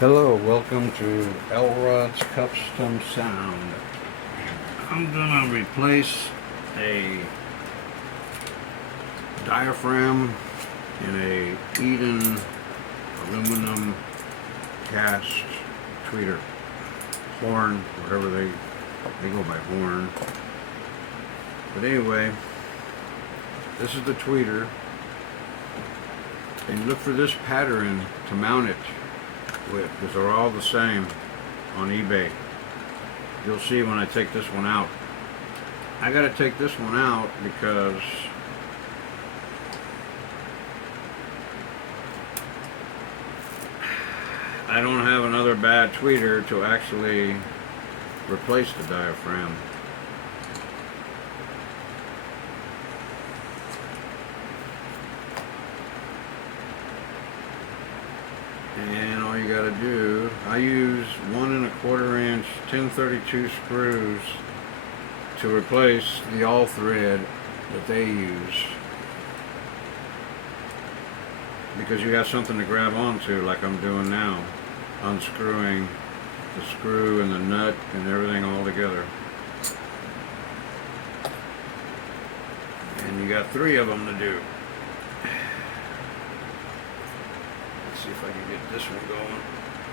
Hello, welcome to Elrod's Custom Sound. I'm gonna replace a diaphragm in a Eden aluminum cast tweeter. Horn, whatever they go by horn. But anyway, this is the tweeter. And look for this pattern to mount it with, because they're all the same on eBay. You'll see when I take this one out. I gotta take this one out because I don't have another bad tweeter to actually replace the diaphragm. And all you gotta do, I use 1 1/4 inch 1032 screws to replace the all thread that they use, because you have something to grab onto like I'm doing now, unscrewing the screw and the nut and everything all together. And you got 3 of them to do. See if I can get this one going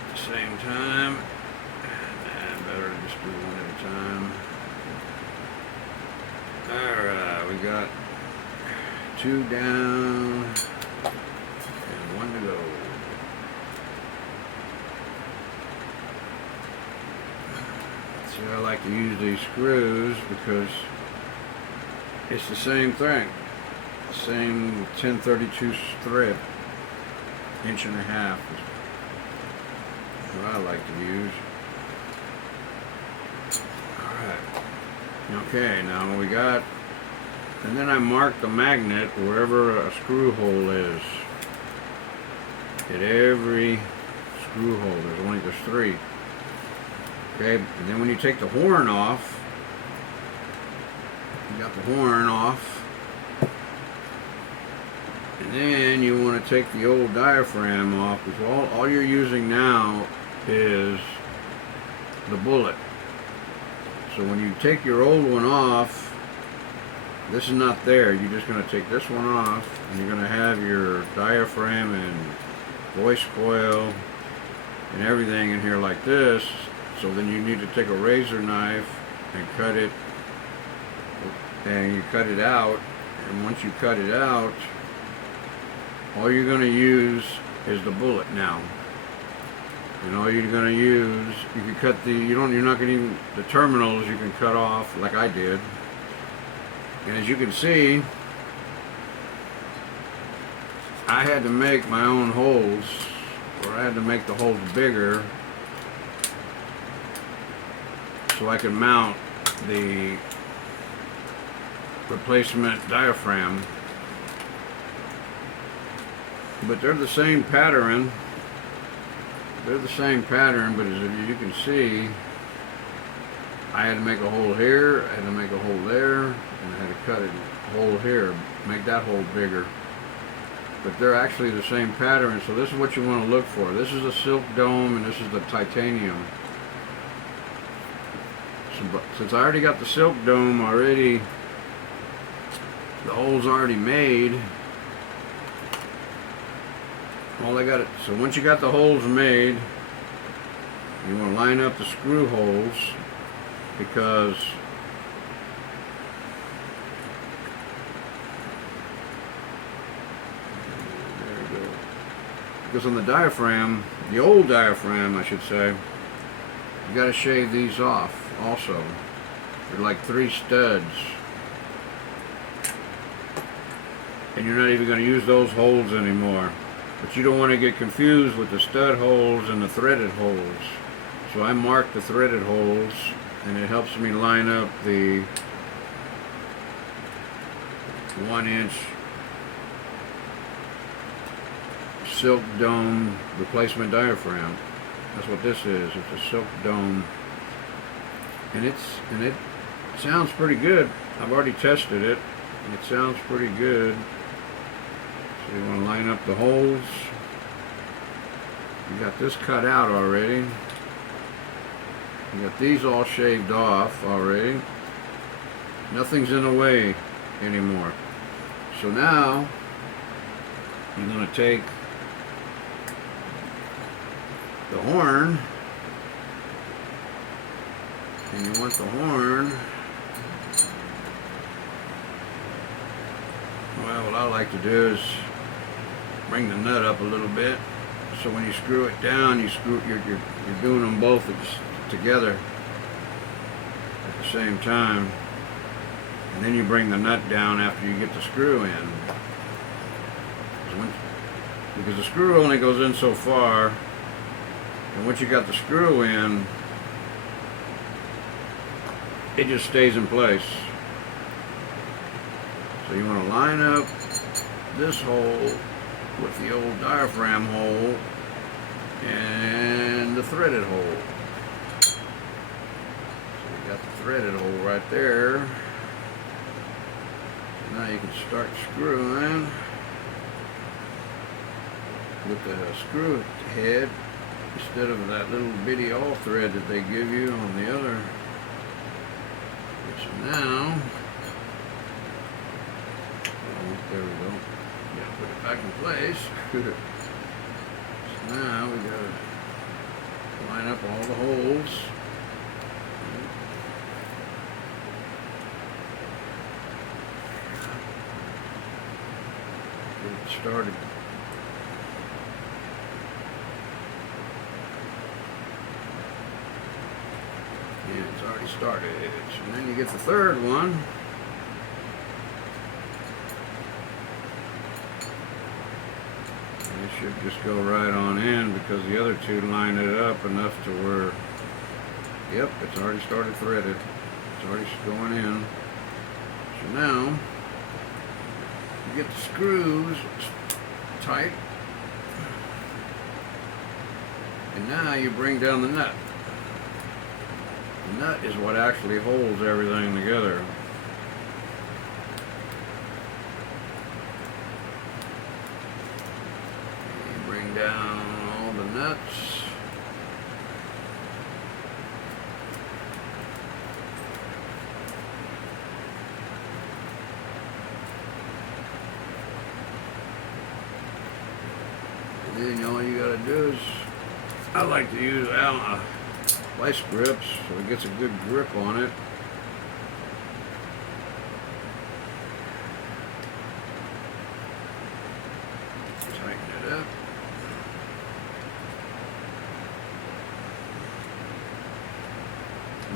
at the same time. Nah, better to just do one at a time. Alright, we got 2 down and 1 to go. See, I like to use these screws because it's the same thing. Same 1032 thread. 1.5 inches is what I like to use. Alright. Okay, now we got, and then I mark the magnet wherever a screw hole is. At every screw hole. There's 3. Okay, and then when you take the horn off, you got the horn off. And then you want to take the old diaphragm off, because all you're using now is the bullet. So when you take your old one off, this is not there. You're just going to take this one off, and you're going to have your diaphragm and voice coil and everything in here like this. So then you need to take a razor knife and cut it, and you cut it out. And once you cut it out, all you're going to use is the bullet now. And all you're going to use, you can cut you're not going to, the terminals you can cut off like I did. And as you can see, I had to make my own holes, or I had to make the holes bigger so I could mount the replacement diaphragm. But they're the same pattern. They're the same pattern, but as you can see, I had to make a hole here, I had to make a hole there, and I had to cut a hole here, make that hole bigger. But they're actually the same pattern, so this is what you want to look for. This is a silk dome, and this is the titanium. So, since I already got the silk dome already, the hole's already made. So once you got the holes made, you want to line up the screw holes, because on the diaphragm, the old diaphragm I should say, you got to shave these off also. They're like 3 studs. And you're not even going to use those holes anymore. But you don't want to get confused with the stud holes and the threaded holes. So I mark the threaded holes, and it helps me line up the 1 inch silk dome replacement diaphragm. That's what this is. It's a silk dome. And it sounds pretty good. I've already tested it, and it sounds pretty good. So you want to line up the holes. You got this cut out already. You got these all shaved off already. Nothing's in the way anymore. So now you're going to take the horn, and you want the horn, well, what I like to do is bring the nut up a little bit, so when you screw it down, you're doing them both together at the same time, and then you bring the nut down after you get the screw in, because the screw only goes in so far, and once you got the screw in, it just stays in place. So you want to line up this hole with the old diaphragm hole and the threaded hole. So you got the threaded hole right there. Now you can start screwing with the screw head instead of that little bitty all thread that they give you on the other. So now, there we go. Yeah, put it back in place. So now we gotta line up all the holes. Get it started. Yeah, it's already started. And then you get the third one. And it should just go right on in because the other two line it up enough to where, yep, it's already started threaded. It's already going in. So now, you get the screws tight. And now you bring down the nut. The nut is what actually holds everything together. You bring down all the nuts. And then all you gotta do is, I like to use vice grips so it gets a good grip on it. Tighten it up.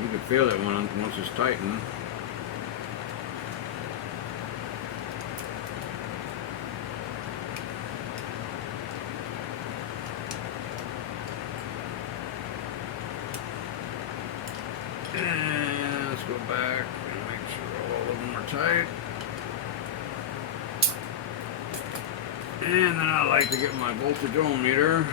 You can feel it once it's tightened. And let's go back and make sure all of them are tight. And then I like to get my voltage ohm meter.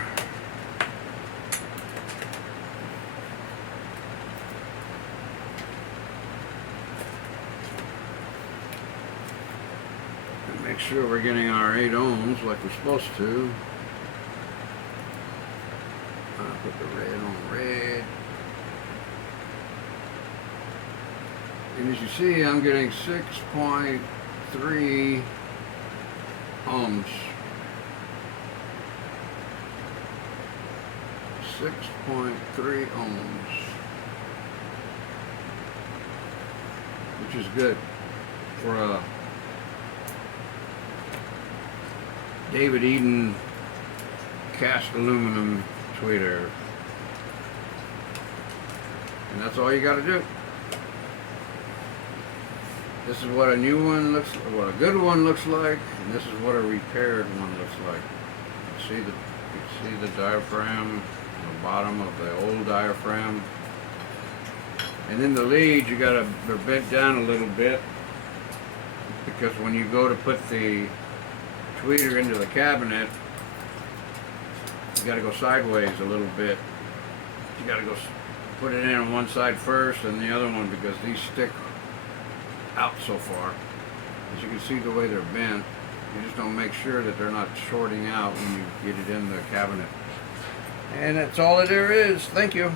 And make sure we're getting our 8 ohms like we're supposed to. I'll put the red on red. And as you see, I'm getting 6.3 ohms. 6.3 ohms. Which is good for a David Eden cast aluminum tweeter. And that's all you got to do. This is what a new one looks like, what a good one looks like, and this is what a repaired one looks like. You see the diaphragm on the bottom of the old diaphragm. And then the leads, they're bent down a little bit because when you go to put the tweeter into the cabinet, you got to go sideways a little bit. You got to go put it in on one side first and the other one because these stick out so far. As you can see the way they're bent, you just don't make sure that they're not shorting out when you get it in the cabinet. And that's all there is. Thank you.